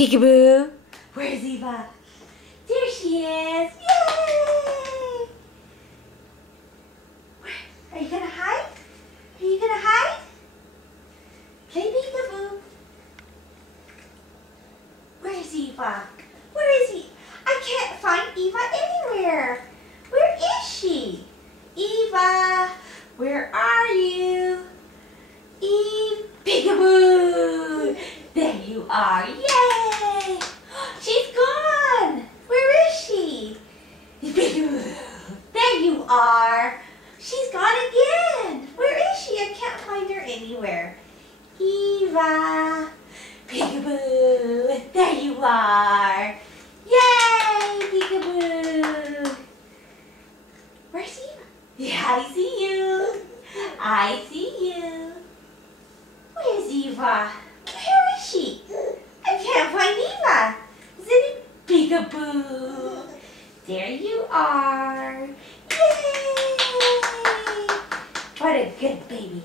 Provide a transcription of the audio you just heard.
Peekaboo. Where's Eva? There she is. Yay! Are you gonna hide? Are you gonna hide? Play peekaboo. Where's Eva? Where is he? I can't find Eva anywhere. Where is she? Eva, where are you? Eve, peekaboo. There you are. Yay! She's gone. Where is she? Peekaboo. There you are. She's gone again. Where is she? I can't find her anywhere. Eva, peekaboo. There you are. Yay, peekaboo. Where's Eva? Yeah, I see you. I see you. Where's Eva? Where is she? I can't find Eva. Zippy peekaboo. There you are. Yay! What a good baby.